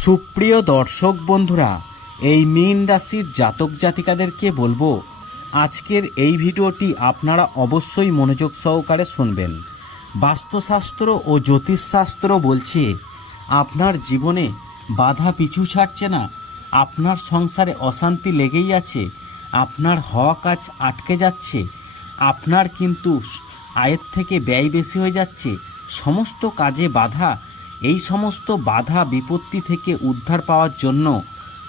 সুপ্রিয় দর্শক বন্ধুরা, এই মীন রাশির জাতক জাতিকাদেরকে বলব, আজকের এই ভিডিওটি আপনারা অবশ্যই মনোযোগ সহকারে শুনবেন। বাস্তুশাস্ত্র ও জ্যোতিষশাস্ত্র বলছে, আপনার জীবনে বাধা পিছু ছাড়ছে না, আপনার সংসারে অশান্তি লেগেই আছে, আপনার হওয়া কাজ আটকে যাচ্ছে, আপনার কিন্তু আয়ের থেকে ব্যয় বেশি হয়ে যাচ্ছে, সমস্ত কাজে বাধা এই সমস্ত বাধা বিপত্তি থেকে উদ্ধার পাওয়ার জন্য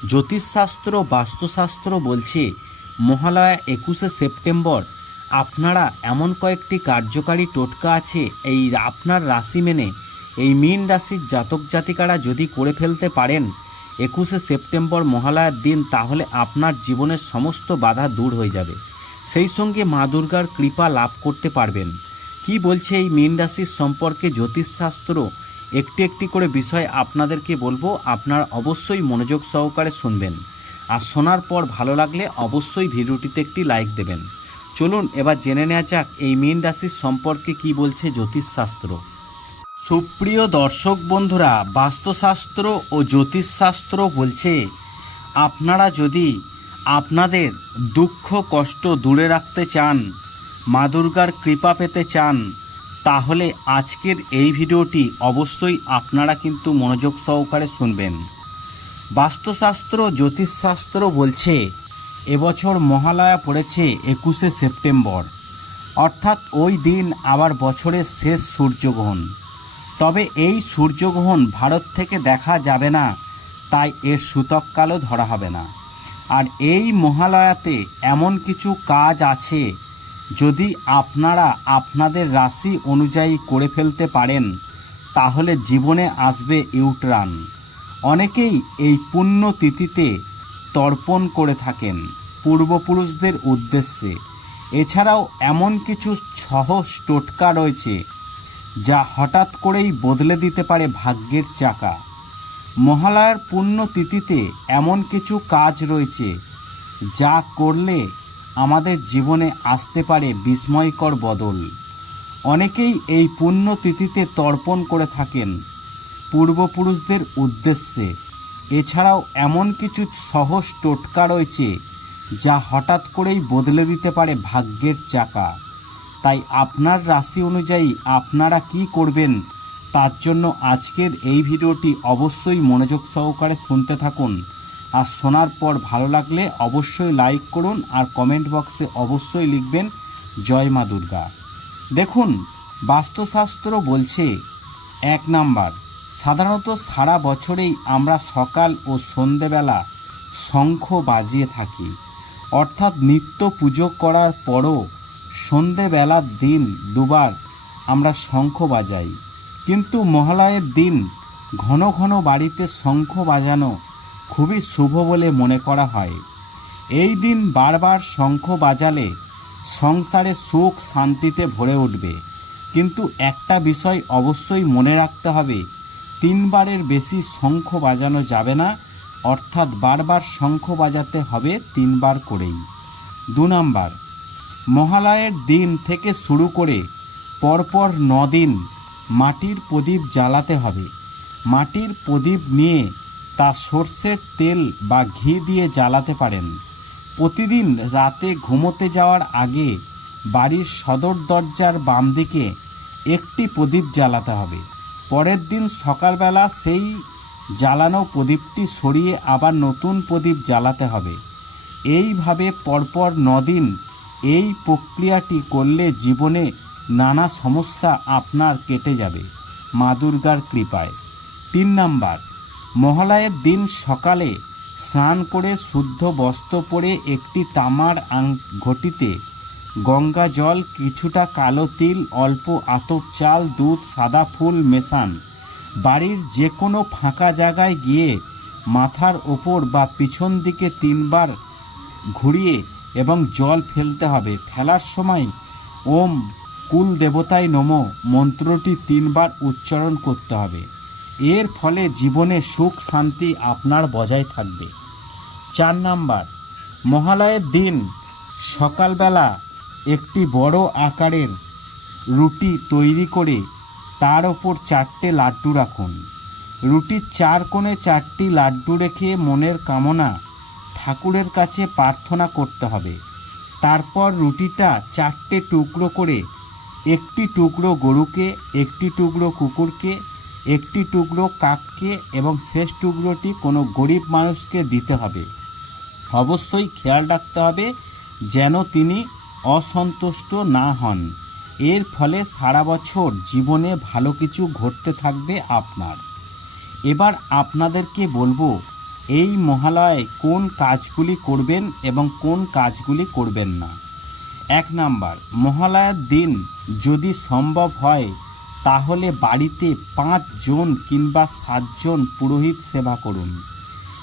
জ্যোতিষশাস্ত্র বাস্তুশাস্ত্র বলছে, মহালয়া একুশে সেপ্টেম্বর। আপনারা এমন কয়েকটি কার্যকারী টোটকা আছে এই আপনার রাশি মেনে। এই মীন রাশির জাতক জাতিকারা যদি করে ফেলতে পারেন একুশে সেপ্টেম্বর মহালয়ার দিন, তাহলে আপনার জীবনের সমস্ত বাধা দূর হয়ে যাবে। সেই সঙ্গে মা দুর্গার কৃপা লাভ করতে পারবেন। কি বলছে এই মীন রাশির সম্পর্কে জ্যোতিষশাস্ত্র? একটি একটি করে বিষয় আপনাদেরকে বলব, আপনারা অবশ্যই মনোযোগ সহকারে শুনবেন। আর শোনার পর ভালো লাগলে অবশ্যই ভিডিওটিতে একটি লাইক দেবেন। চলুন, এবার জেনে নেওয়া যাক এই মীন রাশির সম্পর্কে কি বলছে জ্যোতিষশাস্ত্র। সুপ্রিয় দর্শক বন্ধুরা, বাস্তুশাস্ত্র ও জ্যোতিষশাস্ত্র বলছে, আপনারা যদি আপনাদের দুঃখ কষ্ট দূরে রাখতে চান, মা দুর্গার কৃপা পেতে চান তাহলে আজকের এই ভিডিওটি অবশ্যই আপনারা কিন্তু মনোযোগ সহকারে শুনবেন। বাস্তুশাস্ত্র, জ্যোতিষশাস্ত্র বলছে, এবছর মহালয়া পড়েছে একুশে সেপ্টেম্বর। অর্থাৎ ওই দিন আবার বছরের শেষ সূর্যগ্রহণ। তবে এই সূর্যগ্রহণ ভারত থেকে দেখা যাবে না, তাই এর সূতককালও ধরা হবে না। আর এই মহালয়াতে এমন কিছু কাজ আছে যদি আপনারা আপনাদের রাশি অনুযায়ী করে ফেলতে পারেন, তাহলে জীবনে আসবে ইউটরান। অনেকেই এই পুণ্য তিথিতে তর্পণ করে থাকেন পূর্বপুরুষদের উদ্দেশ্যে। এছাড়াও এমন কিছু সহজ টোটকা রয়েছে, যা হঠাৎ করেই বদলে দিতে পারে ভাগ্যের চাকা। মহালয়ার পুণ্য তিথিতে এমন কিছু কাজ রয়েছে, যা করলে আমাদের জীবনে আসতে পারে বিস্ময়কর বদল। অনেকেই এই পুণ্য তিথিতে তর্পণ করে থাকেন পূর্বপুরুষদের উদ্দেশ্যে। এছাড়াও এমন কিছু সহজ টোটকা রয়েছে যা হঠাৎ করেই বদলে দিতে পারে ভাগ্যের চাকা। তাই আপনার রাশি অনুযায়ী আপনারা কি করবেন তার জন্য আজকের এই ভিডিওটি অবশ্যই মনোযোগ সহকারে শুনতে থাকুন। আর শোনার পর ভালো লাগলে অবশ্যই লাইক করুন আর কমেন্ট বক্সে অবশ্যই লিখবেন, জয় মা দুর্গা। দেখুন, বাস্তুশাস্ত্র বলছে, এক নাম্বার, সাধারণত সারা বছরেই আমরা সকাল ও সন্ধেবেলা শঙ্খ বাজিয়ে থাকি। অর্থাৎ নিত্য পুজো করার পরও সন্ধেবেলার দিন দুবার আমরা শঙ্খ বাজাই। কিন্তু মহালয়ের দিন ঘন ঘন বাড়িতে শঙ্খ বাজানো খুবই শুভ বলে মনে করা হয়। এই দিন বারবার শঙ্খ বাজালে সংসারে সুখ শান্তিতে ভরে উঠবে। কিন্তু একটা বিষয় অবশ্যই মনে রাখতে হবে, তিনবারের বেশি শঙ্খ বাজানো যাবে না, অর্থাৎ বারবার শঙ্খ বাজাতে হবে তিনবার করেই। দু নাম্বার, মহালয়ের দিন থেকে শুরু করে পরপর দিন মাটির প্রদীপ জ্বালাতে হবে। মাটির প্রদীপ নিয়ে তা সর্ষের তেল বা ঘি দিয়ে জ্বালাতে পারেন। প্রতিদিন রাতে ঘুমোতে যাওয়ার আগে বাড়ির সদর দরজার বাম দিকে একটি প্রদীপ জ্বালাতে হবে। পরের দিন সকালবেলা সেই জ্বালানো প্রদীপটি সরিয়ে আবার নতুন প্রদীপ জ্বালাতে হবে। এইভাবে পরপর নদিন এই প্রক্রিয়াটি করলে জীবনে নানা সমস্যা আপনার কেটে যাবে। মা দুর্গার কৃপায়। তিন নাম্বার মহালয়ের দিন সকালে স্নান করে শুদ্ধ বস্ত্র পরে একটি তামার আং ঘটিতে গঙ্গা জল, কিছুটা কালো তিল, অল্প আতপ চাল, দুধ, সাদা ফুল মেশান। বাড়ির যে কোনো ফাঁকা জায়গায় গিয়ে মাথার ওপর বা পিছন দিকে তিনবার ঘুরিয়ে এবং জল ফেলতে হবে। ফেলার সময় ওম কুল দেবতায় নম, মন্ত্রটি তিনবার উচ্চারণ করতে হবে। এর ফলে জীবনে সুখ, শান্তি আপনার বজায় থাকবে। চার নাম্বার, মহালয়ের দিন সকালবেলা একটি বড় আকারের রুটি তৈরি করে তার ওপর চারটে লাড্ডু রাখুন। রুটির চার কোণে চারটি লাড্ডু রেখে মনের কামনা ঠাকুরের কাছে প্রার্থনা করতে হবে। তারপর রুটিটা চারটে টুকরো করে একটি টুকরো গরুকে, একটি টুকরো কুকুরকে একটি টুকরো কাককে এবং শেষ টুকরোটি কোনো গরিব মানুষকে দিতে হবে। অবশ্যই খেয়াল রাখতে হবে যেন তিনি অসন্তুষ্ট না হন। এর ফলে সারা বছর জীবনে ভালো কিছু ঘটতে থাকবে আপনার। এবার আপনাদেরকে বলব, এই মহালয়ে কোন কাজগুলি করবেন এবং কোন কাজগুলি করবেন না। এক নাম্বার, মহালয়ার দিন যদি সম্ভব হয় তাহলে বাড়িতে পাঁচজন কিংবা সাতজন পুরোহিত সেবা করুন।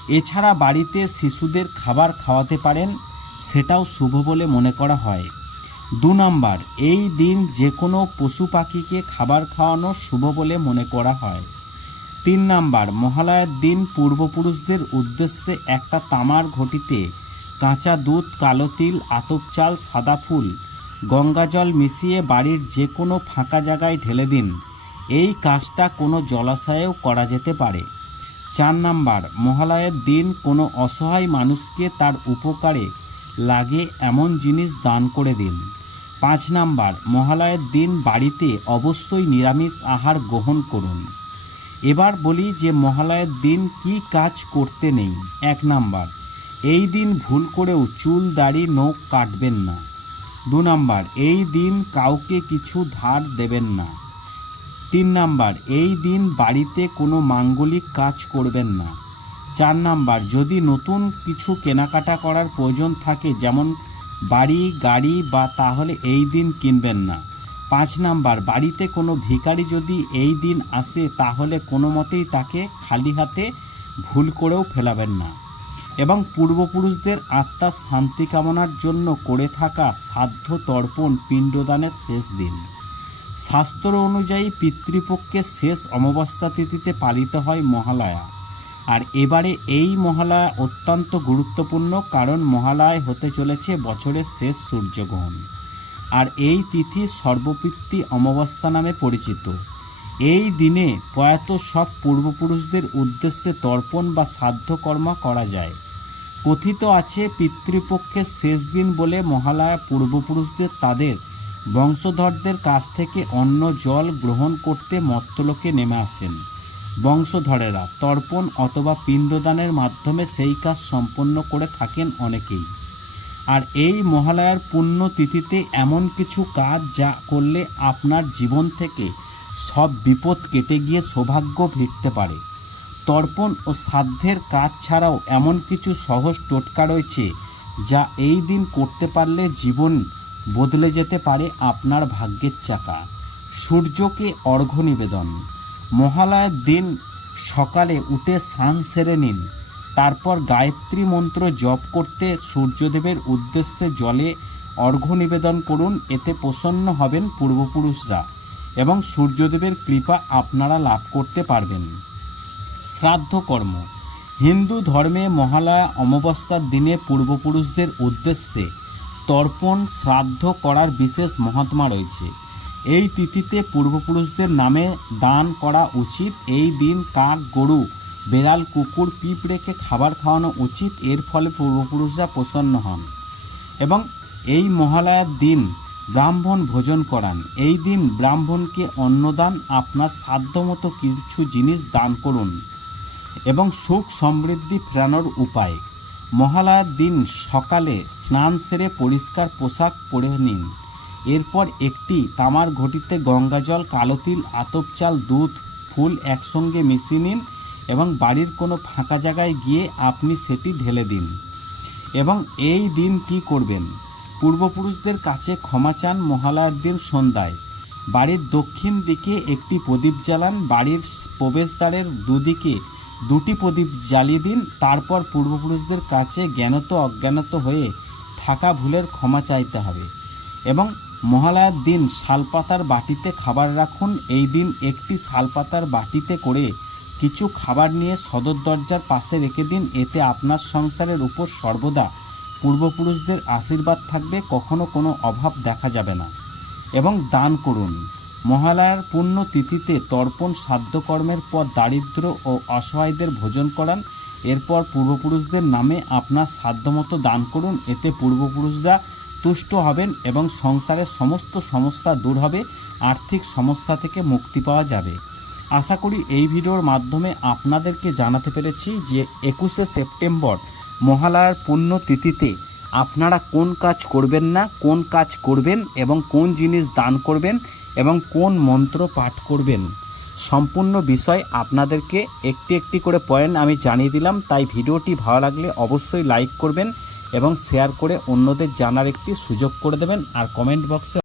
এছাড়া বাড়িতে শিশুদের খাবার খাওয়াতে পারেন, সেটাও শুভ বলে মনে করা হয়। দু নম্বর, এই দিন যে কোনো পশু পাখিকে খাবার খাওয়ানো শুভ বলে মনে করা হয়। তিন নাম্বার, মহালয়ার দিন পূর্বপুরুষদের উদ্দেশ্যে একটা তামার ঘটিতে কাঁচা দুধ, কালো তিল, আতপ চাল, সাদা ফুল গঙ্গাজল মিশিয়ে বাড়ির যে কোনো ফাঁকা জায়গায় ঢেলে দিন। এই কাজটা কোনো জলাশয়েও করা যেতে পারে। চার নাম্বার, মহালয়ের দিন কোনো অসহায় মানুষকে তার উপকারে লাগে এমন জিনিস দান করে দিন। পাঁচ নাম্বার, মহালয়ের দিন বাড়িতে অবশ্যই নিরামিষ আহার গ্রহণ করুন। এবার বলি যে মহালয়ের দিন কি কাজ করতে নেই। এক নাম্বার, এই দিন ভুল করেও চুল, দাড়ি, নখ কাটবেন না। দু নাম্বার, এই দিন কাউকে কিছু ধার দেবেন না। তিন নাম্বার, এই দিন বাড়িতে কোনো মাঙ্গলিক কাজ করবেন না। চার নাম্বার, যদি নতুন কিছু কেনাকাটা করার প্রয়োজন থাকে, যেমন বাড়ি, গাড়ি বা তাহলে এই দিন কিনবেন না। পাঁচ নাম্বার, বাড়িতে কোনো ভিখারি যদি এই দিন আসে, তাহলে কোনো মতেই তাকে খালি হাতে ভুল করেও ফেলাবেন না। এবং পূর্বপুরুষদের আত্মার শান্তি কামনার জন্য করে থাকা সাধ্য তর্পণ পিণ্ডদানের শেষ দিন। শাস্ত্র অনুযায়ী পিতৃপক্ষের শেষ অমাবস্যা তিথিতে পালিত হয় মহালয়া। আর এবারে এই মহালয়া অত্যন্ত গুরুত্বপূর্ণ কারণ মহালয় হতে চলেছে বছরের শেষ সূর্যগ্রহণ। আর এই তিথি সর্বপিতৃ অমাবস্যা নামে পরিচিত। এই দিনে প্রয়াত সব পূর্বপুরুষদের উদ্দেশ্যে তর্পণ বা শ্রাদ্ধকর্মা করা যায়। কথিত আছে পিতৃপক্ষের শেষ দিন বলে মহালয়া পূর্বপুরুষদের তাদের বংশধরদের কাছ থেকে অন্ন জল গ্রহণ করতে মর্তলোকে নেমে আসেন। বংশধরেরা তর্পণ অথবা পিণ্ডদানের মাধ্যমে সেই কাজ সম্পন্ন করে থাকেন অনেকেই। আর এই মহালয়ার পুণ্য তিথিতে এমন কিছু কাজ যা করলে আপনার জীবন থেকে সব বিপদ কেটে গিয়ে সৌভাগ্য ফিরতে পারে। তর্পণ ও সাধ্যের কাজ ছাড়াও এমন কিছু সহজ টোটকা রয়েছে যা এই দিন করতে পারলে জীবন বদলে যেতে পারে আপনার ভাগ্যের চাকা। সূর্যকে অর্ঘ্য নিবেদন। মহালয়ার দিন সকালে উঠে স্নান সেরে নিন। তারপর গায়ত্রী মন্ত্র জপ করতে সূর্যদেবের উদ্দেশ্যে জলে অর্ঘ্য নিবেদন করুন, এতে প্রসন্ন হবেন পূর্বপুরুষরা এবং সূর্যদেবের কৃপা আপনারা লাভ করতে পারবেন। শ্রাদ্ধ কর্ম হিন্দু ধর্মে মহালয়া অমাবস্যার দিনে পূর্বপুরুষদের উদ্দেশ্যে তর্পণ, শ্রাদ্ধ করার বিশেষ মহাত্মা রয়েছে। এই তিথিতে পূর্বপুরুষদের নামে দান করা উচিত। এই দিন কাক, গরু, বেড়াল, কুকুর, পিঁপড়েকে খাবার খাওয়ানো উচিত। এর ফলে পূর্বপুরুষরা প্রসন্ন হন এবং এই মহালয়ার দিন ব্রাহ্মণ ভোজন করান। এই দিন ব্রাহ্মণকে অন্নদান, আপনার সাধ্যমতো কিছু জিনিস দান করুন। এবং সুখ সমৃদ্ধি ফেরানোর উপায়। মহালয়ার দিন সকালে স্নান সেরে পরিষ্কার পোশাক পরে নিন। এরপর একটি তামার ঘটিতে গঙ্গাজল কালো তিল আতপ চাল, দুধ, ফুল একসঙ্গে মিশিয়ে নিন এবং বাড়ির কোনো ফাঁকা জায়গায় গিয়ে আপনি সেটি ঢেলে দিন। এবং এই দিন কি করবেন? পূর্বপুরুষদের কাছে ক্ষমা চান মহালয়ার দিন সন্ধ্যায়। বাড়ির দক্ষিণ দিকে একটি প্রদীপ জ্বালান, বাড়ির প্রবেশদ্বারের দুদিকে দুটি প্রদীপ জ্বালিয়ে দিন, তারপর পূর্বপুরুষদের কাছে জ্ঞানত অজ্ঞানত হয়ে থাকা ভুলের ক্ষমা চাইতে হবে। এবং মহালয়ার দিন শালপাতার বাটিতে খাবার রাখুন, এই দিন একটি শালপাতার বাটিতে করে কিছু খাবার নিয়ে সদর দরজার পাশে রেখে দিন, এতে আপনার সংসারের উপর সর্বদা পূর্বপুরুষদের আশীর্বাদ থাকবে, কখনো কোনো অভাব দেখা যাবে না। এবং দান করুন। মহালয়ার পুণ্য তিথিতে তর্পণ সাধ্যকর্মের পর দারিদ্র ও অসহায়দের ভোজন করান। এরপর পূর্বপুরুষদের নামে আপনার সাধ্যমতো দান করুন। এতে পূর্বপুরুষরা তুষ্ট হবেন এবং সংসারের সমস্ত সমস্যা দূর হবে। আর্থিক সমস্যা থেকে মুক্তি পাওয়া যাবে। আশা করি এই ভিডিওর মাধ্যমে আপনাদেরকে জানাতে পেরেছি যে একুশে সেপ্টেম্বর মহালয়ার পুণ্য তিথিতে আপনারা কোন কাজ করবেন না, কোন কাজ করবেন এবং কোন জিনিস দান করবেন। এবং কোন মন্ত্র পাঠ করবেন? সম্পূর্ণ বিষয় আপনাদেরকে একটি একটি করে পয়েন্ট আমি জানিয়ে দিলাম, তাই ভিডিওটি ভালো লাগলে অবশ্যই লাইক করবেন এবং শেয়ার করে অন্যদের জানার একটি সুযোগ করে দেবেন। আর কমেন্ট বক্সে